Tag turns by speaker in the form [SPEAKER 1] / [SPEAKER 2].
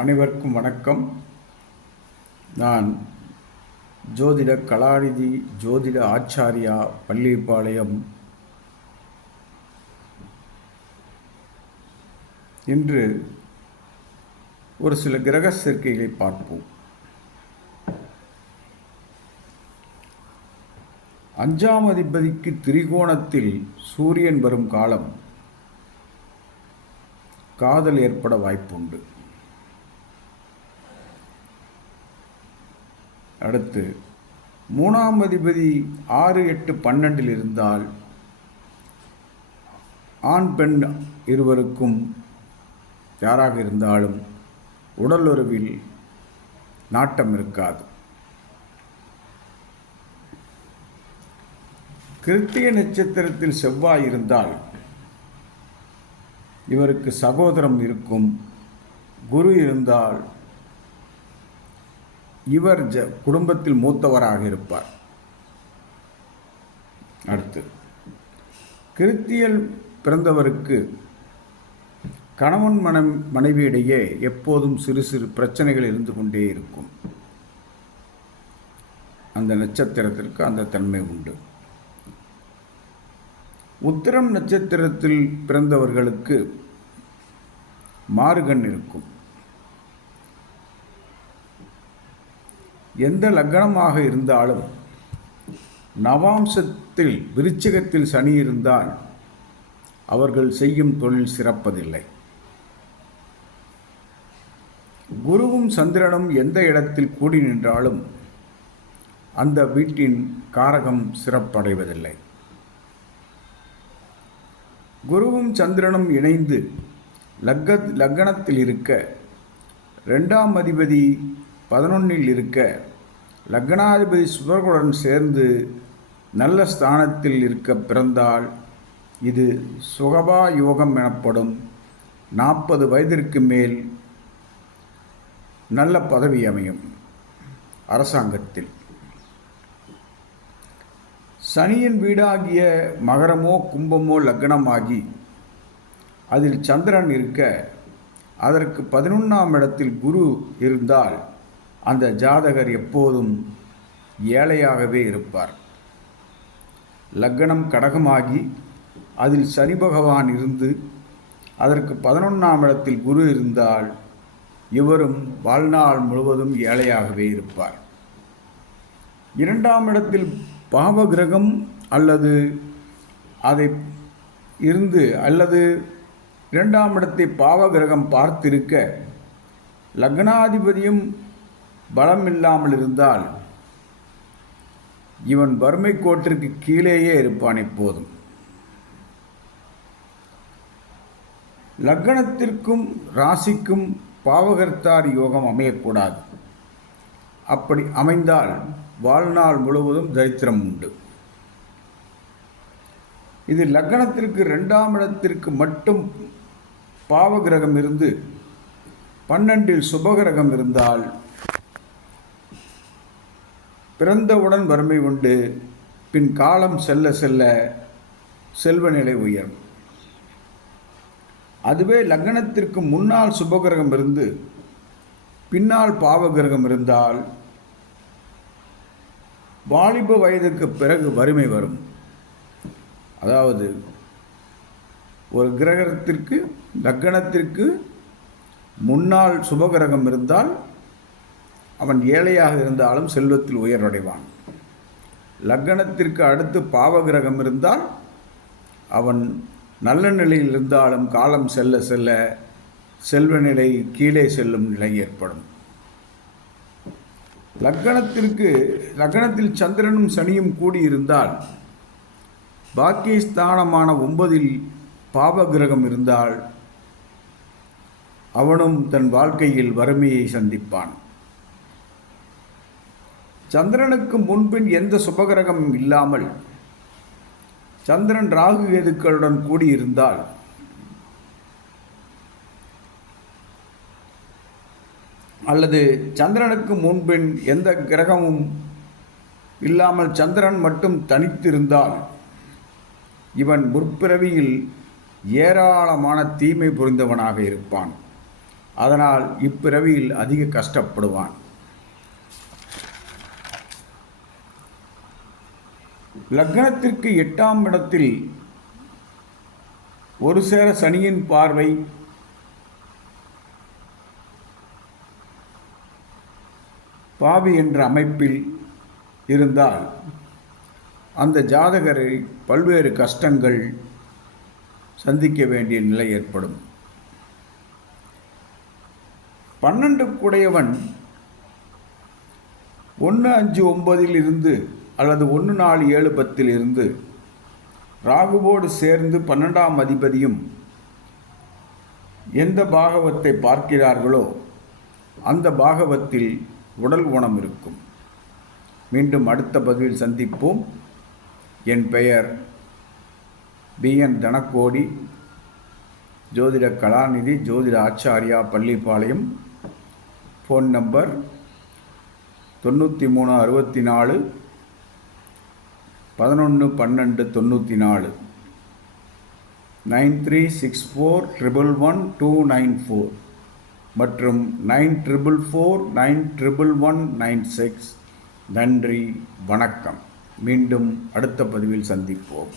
[SPEAKER 1] அனைவருக்கும் வணக்கம். நான் ஜோதிட கலாநிதி ஜோதிட ஆச்சாரியா பள்ளிப்பாளையம். இன்று ஒரு சில கிரக சேர்க்கைகளை பார்ப்போம். அஞ்சாம் அதிபதிக்கு திரிகோணத்தில் சூரியன் வரும் காலம் காதல் ஏற்பட வாய்ப்புண்டு. அடுத்து மூணாம் அதிபதி ஆறு எட்டு பன்னெண்டில் இருந்தால் ஆண் பெண் இருவருக்கும் யாராக இருந்தாலும் உடலுறவில் நாட்டம் இருக்காது. கிருத்திய நட்சத்திரத்தில் செவ்வாய் இருந்தால் இவருக்கு சகோதரம் இருக்கும் குரு இருந்தால் இவர் ஜ குடும்பத்தில் மூத்தவராக இருப்பார். அடுத்து கிருத்தியல் பிறந்தவருக்கு கணவன் மன மனைவியிடையே எப்போதும் சிறு சிறு பிரச்சனைகள் இருந்து கொண்டே இருக்கும். அந்த நட்சத்திரத்திற்கு அந்த தன்மை உண்டு. உத்திரம் நட்சத்திரத்தில் பிறந்தவர்களுக்கு மாறுகண் இருக்கும். எந்த லக்னமாக இருந்தாலும் நவாம்சத்தில் விருச்சகத்தில் சனி இருந்தால் அவர்கள் செய்யும் தொழில் சிறப்பதில்லை. குருவும் சந்திரனும் எந்த இடத்தில் கூடி நின்றாலும் அந்த வீட்டின் காரகம் சிறப்படைவதில்லை. குருவும் சந்திரனும் இணைந்து லக்க லக்கணத்தில் இருக்க ரெண்டாம் அதிபதி பதினொன்னில் இருக்க லக்னாதிபதி சுபர்களுடன் சேர்ந்து நல்ல ஸ்தானத்தில் இருக்க பிறந்தால் இது சுகபா யோகம் எனப்படும் நாற்பது வயதிற்கு மேல் நல்ல பதவி அமையும் அரசாங்கத்தில். சனியின் வீடாகிய மகரமோ கும்பமோ லக்னமாகி அதில் சந்திரன் இருக்க அதற்கு பதினொன்றாம் இடத்தில் குரு இருந்தால் அந்த ஜாதகர் எப்போதும் ஏழையாகவே இருப்பார். லக்னம் கடகமாகி அதில் சனி பகவான் இருந்து அதற்கு பதினொன்றாம் இடத்தில் குரு இருந்தால் இவரும் வாழ்நாள் முழுவதும் ஏழையாகவே இருப்பார். இரண்டாம் இடத்தில் பாவ கிரகம் அல்லது அதை இருந்து அல்லது இரண்டாம் இடத்தை பாவ கிரகம் பார்த்திருக்க லக்னாதிபதியும் பலம் இல்லாமல் இருந்தால் இவன் வறுமை கோட்டிற்கு கீழேயே இருப்பான் இப்போதும் லக்னத்திற்கும் ராசிக்கும் பாவகர்த்தார் யோகம் அமையக்கூடாது. அப்படி அமைந்தால் வாழ்நாள் முழுவதும் தரித்திரம் உண்டு. இது லக்னத்திற்கு ரெண்டாம் இடத்திற்கு மட்டும் பாவகிரகம் இருந்து பன்னெண்டில் சுபகிரகம் இருந்தால் பிறந்தவுடன் வறுமை உண்டு பின் காலம் செல்ல செல்ல செல்வ நிலை உயரும். அதுவே லக்னத்திற்கு முன்னால் சுபகிரகம் இருந்து பின்னால் பாவகிரகம் இருந்தால் வாலிப வயதுக்கு பிறகு வறுமை வரும். அதாவது ஒரு கிரகத்திற்கு லக்கணத்திற்கு முன்னால் சுபகிரகம் இருந்தால் அவன் ஏழையாக இருந்தாலும் செல்வத்தில் உயர்வடைவான். லக்கணத்திற்கு அடுத்து பாவகிரகம் இருந்தால் அவன் நல்ல நிலையில் இருந்தாலும் காலம் செல்ல செல்ல செல்வ நிலை கீழே செல்லும் நிலை ஏற்படும். லக்கணத்திற்கு லக்கணத்தில் சந்திரனும் சனியும் கூடியிருந்தால் பாக்கியஸ்தானமான ஒன்பதில் பாவகிரகம் இருந்தால் அவனும் தன் வாழ்க்கையில் வறுமையை சந்திப்பான். சந்திரனுக்கு முன்பின் எந்த சுபகிரகம் இல்லாமல் சந்திரன் ராகு கேதுக்களுடன் கூடியிருந்தால் அல்லது சந்திரனுக்கு முன்பின் எந்த கிரகமும் இல்லாமல் சந்திரன் மட்டும் தனித்திருந்தால் இவன் முற்பிறவியில் ஏராளமான தீமை புரிந்தவனாக இருப்பான். அதனால் இப்பிறவியில் அதிக கஷ்டப்படுவான். லக்னத்திற்கு எட்டாம் இடத்தில் ஒரு சேர சனியின் பார்வை. பாவி என்ற அமைப்பில் இருந்தால் அந்த ஜாதகரை பல்வேறு கஷ்டங்கள் சந்திக்க வேண்டிய நிலை ஏற்படும். பன்னெண்டு குடையவன் ஒன்று அஞ்சு ஒன்பதில் இருந்து அல்லது ஒன்று நாலு ஏழு பத்தில் இருந்து ராகுவோடு சேர்ந்து பன்னெண்டாம் அதிபதியும் எந்த பாகவத்தை பார்க்கிறார்களோ அந்த பாகவத்தில் உடல் குணம் இருக்கும். மீண்டும் அடுத்த பதிவில் சந்திப்போம். என் பெயர் பி என் தனக்கோடி ஜோதிட கலாநிதி ஜோதிட ஆச்சாரியா பள்ளிப்பாளையம். ஃபோன் நம்பர் தொண்ணூற்றி மூணு அறுபத்தி நாலு பதினொன்று பன்னெண்டு தொண்ணூற்றி நாலு nine three six four triple one two nine four மற்றும் nine triple four nine triple one nine six. நன்றி வணக்கம். மீண்டும் அடுத்த பதிவில் சந்திப்போம்.